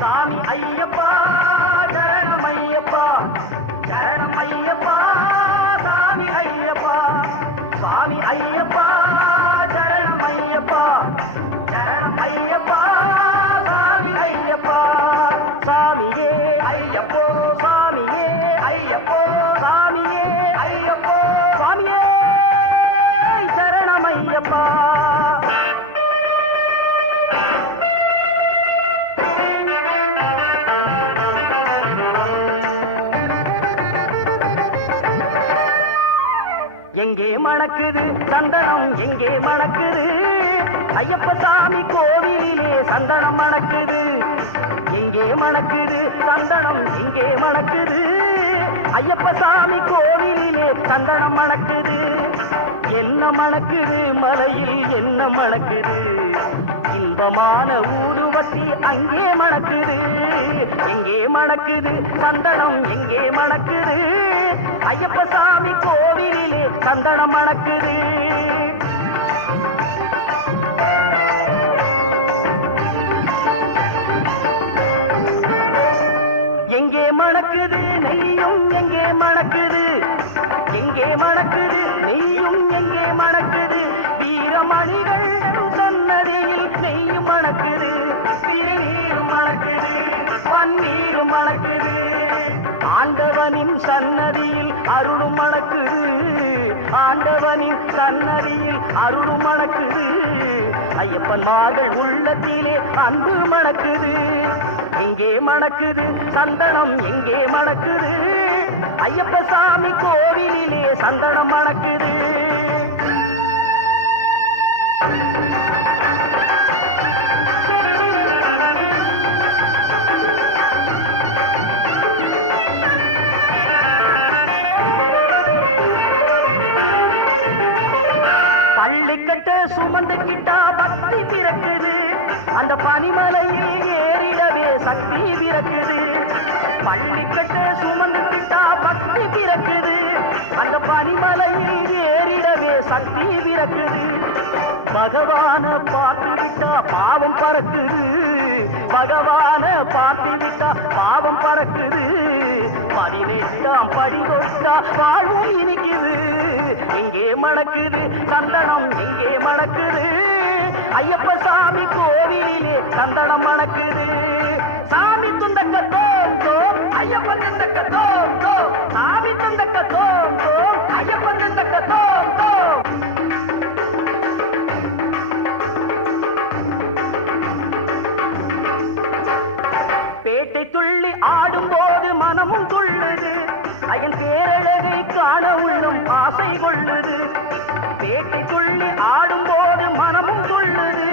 சாமி ஐயப்பா சரணம் ஐயப்பா சரணம் ஐயப்பா சாமி ஐயப்பா சுவாமி ஐயப்பா சரணம் ஐயப்பா சரணம் ஐயப்பா சாமி ஐயப்பா சாமியே ஐயப்போ சாமியே ஐயப்போ சாமியே ஐயப்போ சுவாமியே சரணம் ஐயப்பா எங்கே மணக்குது சந்தனம் எங்கே மணக்குது ஐயப்ப சாமி கோவிலே சந்தனம் மணக்குது எங்கே மணக்குது சந்தனம் எங்கே மணக்குது ஐயப்ப சாமி கோவிலே சந்தனம் மணக்குது என்ன மணக்குது மலையில் என்ன மணக்குது இன்பமான ஊதுவத்தி அங்கே மணக்குது எங்கே மணக்குது சந்தனம் எங்கே மணக்குது ஐயப்ப சாமி கோவிலே சந்தனம் மணக்குது எங்கே மணக்குது நெய்யும் எங்கே மணக்குது எங்கே மணக்குது நெய்யும் எங்கே மணக்குது வீரமணிகள் சன்னதியில் நெய்யும் மணக்குது நீரும் மணக்குது பன்னீரும் மணக்குது ஆண்டவனின் சன்னதியில் அருளும் மணக்குது ஆண்டவனின் சன்னதியில் அருளும் மணக்குது ஐயப்பன் மார்கள் உள்ளத்திலே அன்பு மணக்குது எங்கே மணக்குது சந்தனம் எங்கே மணக்குது ஐயப்ப சாமி கோவிலிலே சந்தனம் மணக்குது பள்ளிக்கட்ட சுமந்துக்கிட்டா பக்தி பிறக்குது அந்த பனிமலையில் ஏறிடவே சக்தி பிறக்குது பள்ளிக்கட்ட சுமந்துக்கிட்டா பக்தி பிறக்குது அந்த பனிமலையில் ஏறிடவே சக்தி பிறக்குது பகவான பார்த்து விட்டா பாவம் பறக்குது பகவான பார்த்து விட்டா பாவம் பறக்குது 18ஆம் படி தொட்டா வாழ்வும் இனிக்குது எங்கே மணக்குது சந்தனம் எங்கே மணக்குது ஐயப்ப சாமி கோவிலே சந்தனம் மணக்குது சாமி துந்தக்க தோம் தோம் ஐயப்பன் துந்தக்க தோம் தோம் சாமி துந்தக்க தோம் தோம் ஐயப்பன் துந்தக்க தோம் தோம் பேட்டை துள்ளி ஆடும்போது மனமும் துள்ளுது ஐயன் பேரழகை காண உள்ளும் ஆசை கொள்ளுது பேட்டை துள்ளி ஆடும்போது மனமும் துள்ளுது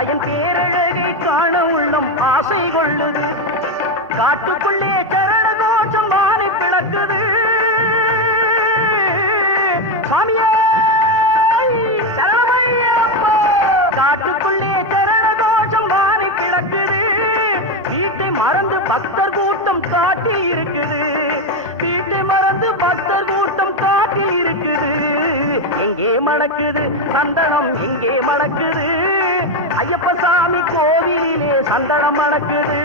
ஐயன் பேரழகை காண உள்ளும் ஆசை கொள்ளுது காட்டுக்குள்ளே சரண கோஷம் வானை பிளக்குது சாமியே சரணமையப்பா காட்டுக்குள்ளே சரண கோஷம் வானை பிளக்குது வீட்டை மறந்து பக்தர் கூட்டம் காட்டி இருக்குது வீட்டை மறந்து பக்தர் கூட்டம் காட்டி இருக்குது எங்கே மணக்குது சந்தனம் எங்கே மணக்குது ஐயப்ப சாமி கோவிலே சந்தனம் மணக்குது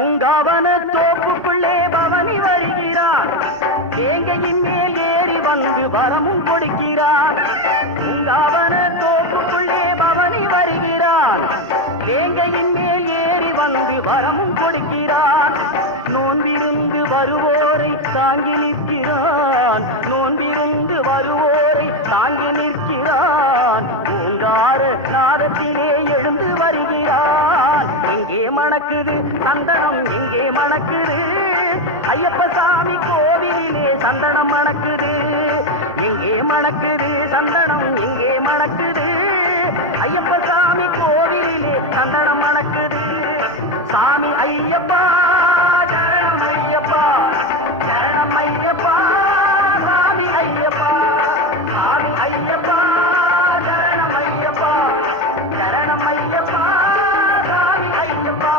உங்காவன தோப்புக்குள்ளே பவனி வருகிறார் தேங்கையின் மேல் ஏறி வந்து வரமும் கொடுக்கிறார் உங்காவன தோப்புக்குள்ளே பவனி வருகிறார் தேங்கையின் மேல் ஏறி வந்து வரமும் கொடுக்கிறார் நோன்பிருந்து வருவோரை தாங்கி நிற்கிறான் நோன்பிருந்து வருவோரை தாங்கி நிற்கிறான் பூங்கார நாதத்திலே எழுந்து வருகிறான் எங்கே மணக்குது சந்தனம் எங்கே மணக்குது ஐயப்ப சாமி கோவிலே சந்தனம் மணக்குது எங்கே மணக்குது சந்தனம் எங்கே மணக்குது ஐயப்ப சாமி கோவிலே சந்தனம் மணக்குது சாமி ஐயப்பா சரணம் ஐயப்பா சரணம் ஐயப்பா சாமி ஐயப்பா சாமி ஐயப்பா சரணம் ஐயப்பா சரணம் ஐயப்பா சாமி ஐயப்பா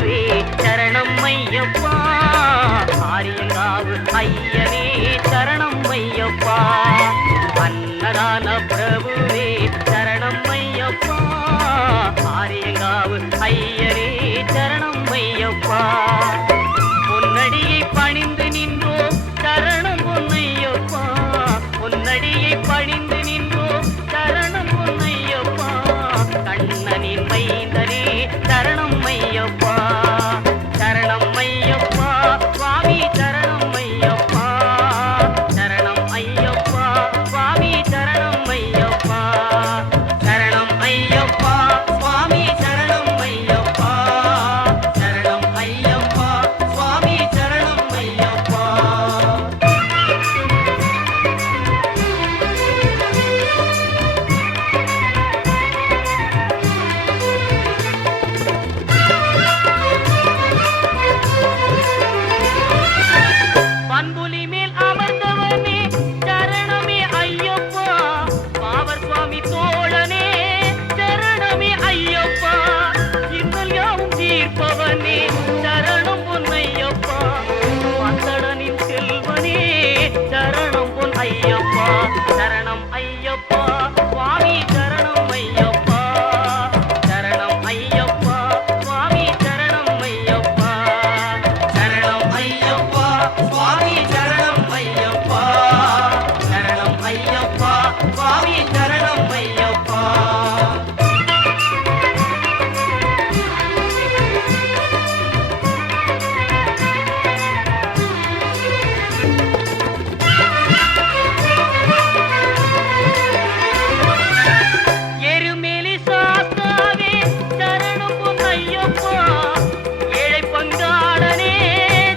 பிரபுவே சரணம் ஐயப்பா ஆரியங்காவு ஐயனே சரணம் ஐயப்பா அன்னதான பிரபுவே சரணம் ஐயப்பா ஆரியங்காவு ஐயனே சரணம் ஐயப்பா பொன்னடியை பணிந்து நின்றோம் சரணம் பொன்னையப்பா பொன்னடியை பணிந்து நின்றோம் சரணம் பொன்னையப்பா கண்ணனின் மைந்தனே சரணம் ஐயப்பா சரணம் ஐயப்பா சுவாமி சரணம் ஐயப்பா சரணம் ஐயப்பா சுவாமி சரணம் ஐயப்பா சரணம் ஐயப்பா சுவாமி சரணம் ஐயப்பா சரணம் ஐயப்பா சுவாமி சரணம் ஐயப்பா பண்புலி மேல் அமர்ந்தவனே சரணமே ஐயப்பா பாவர் சுவாமி தோழனே சரணமே ஐயப்பா இன்னல் யாவும் தீர்ப்பவனே சரணம் பொன்னையப்பா பந்தடனின் செல்வனே சரணம் பொன் ஐயப்பா சரணம் ஐயப்பா சுவாமி சரணம் ஐயப்பா சரணம் ஐயப்பா சுவாமி சரணம் ஐயப்பா சரணம் ஐயப்பா சுவாமி சரணம் ஐயப்பா சரணம் ஐயப்பா சுவாமி சரணம் ஐயப்பா எருமேலி சாஸ்தாவே சரணம் பொன்னையப்பா ஏழை பங்காளனே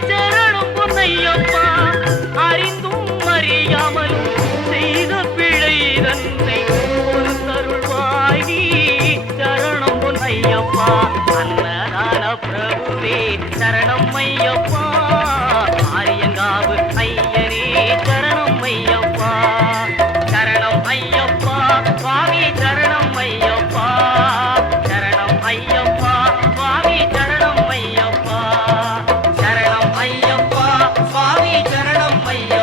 சரணம் பொன்னையப்பா அறிந்தும் அறியாமலும் செய்த பிழை தன்னை ஒரு தருள்வாய் நீ சரணம் பொன்னையப்பா அன்னதான பிரபுவே சரணம் ஐயப்பா ஆரியங்காவு ஐயனே சரணம் ஐயப்பா சரணம் ஐயப்பா சுவாமி சரணம் ஐயப்பா சரணம் ஐயப்பா சுவாமி சரணம் ஐயப்பா சரணம் ஐயப்பா சுவாமி சரணம் ஐயப்பா